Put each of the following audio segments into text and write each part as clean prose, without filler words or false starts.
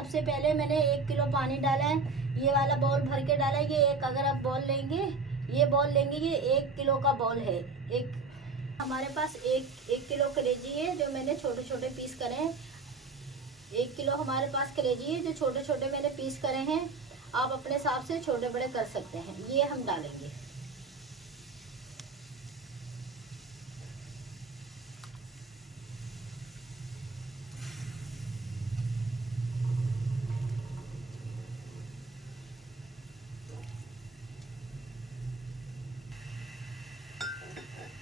सबसे पहले मैंने 1 किलो पानी डाला है, ये वाला बॉल भर के डाला है। ये एक अगर आप बॉल लेंगे, ये बॉल लेंगे, ये 1 किलो का बॉल है। एक हमारे पास एक किलो कलेजी है जो मैंने छोटे छोटे पीस करे हैं। 1 किलो हमारे पास कलेजी है जो छोटे छोटे मैंने पीस करे हैं। आप अपने हिसाब से छोटे बड़े कर सकते हैं। ये हम डालेंगे।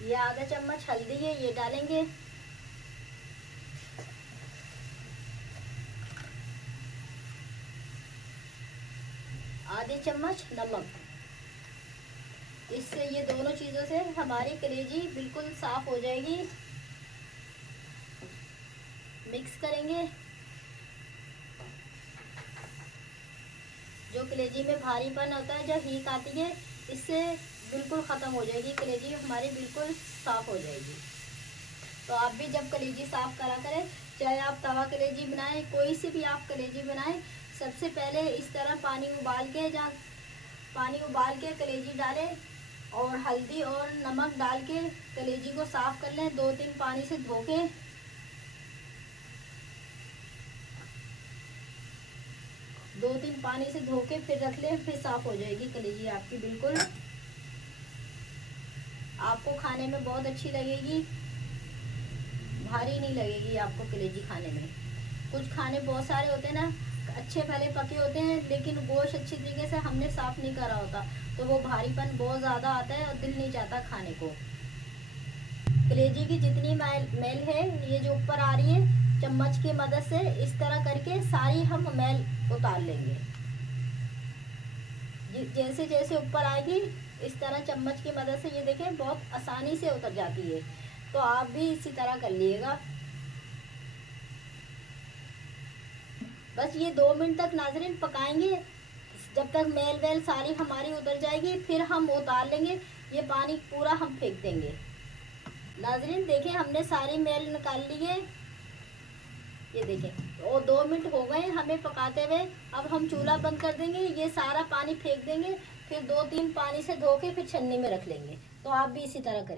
ये आधा चम्मच हल्दी है, ये डालेंगे। आधी चम्मच नमक। इससे ये दोनों चीज़ों से हमारी कलेजी बिल्कुल साफ हो जाएगी। मिक्स करेंगे। जो कलेजी में भारीपन होता है, जो हीक आती है, इससे बिल्कुल ख़त्म हो जाएगी। कलेजी हमारी बिल्कुल साफ हो जाएगी। तो आप भी जब कलेजी साफ करा करें, चाहे आप तवा कलेजी बनाएं, कोई सी भी आप कलेजी बनाएं, सबसे पहले इस तरह पानी उबाल के कलेजी डालें और हल्दी और नमक डाल के कलेजी को साफ कर लें। 2-3 पानी से धो के फिर रख लें, फिर साफ हो जाएगी कलेजी आपकी बिल्कुल। आपको खाने में बहुत अच्छी लगेगी, भारी नहीं लगेगी आपको कलेजी खाने में। कुछ खाने बहुत सारे होते हैं ना, अच्छे भले पके होते हैं, लेकिन गोश्त अच्छी तरीके से हमने साफ नहीं करा होता, तो वो भारीपन बहुत ज़्यादा आता है और दिल नहीं चाहता खाने को। कलेजी की जितनी मैल है, ये जो ऊपर आ रही है, चम्मच की मदद से इस तरह करके सारी हम मैल उतार लेंगे। जैसे जैसे ऊपर आएगी, इस तरह चम्मच की मदद से, ये देखें, बहुत आसानी से उतर जाती है। तो आप भी इसी तरह कर लीजिएगा। बस ये 2 मिनट तक नाज़रीन पकाएंगे, जब तक मेल वेल सारी हमारी उतर जाएगी, फिर हम उतार लेंगे। ये पानी पूरा हम फेंक देंगे। नाज़रीन देखें, हमने सारी मेल निकाल ली है। ये देखें, और 2 मिनट हो गए हमें पकाते हुए। अब हम चूल्हा बंद कर देंगे, ये सारा पानी फेंक देंगे, फिर 2-3 पानी से धो के फिर छन्नी में रख लेंगे। तो आप भी इसी तरह करिए।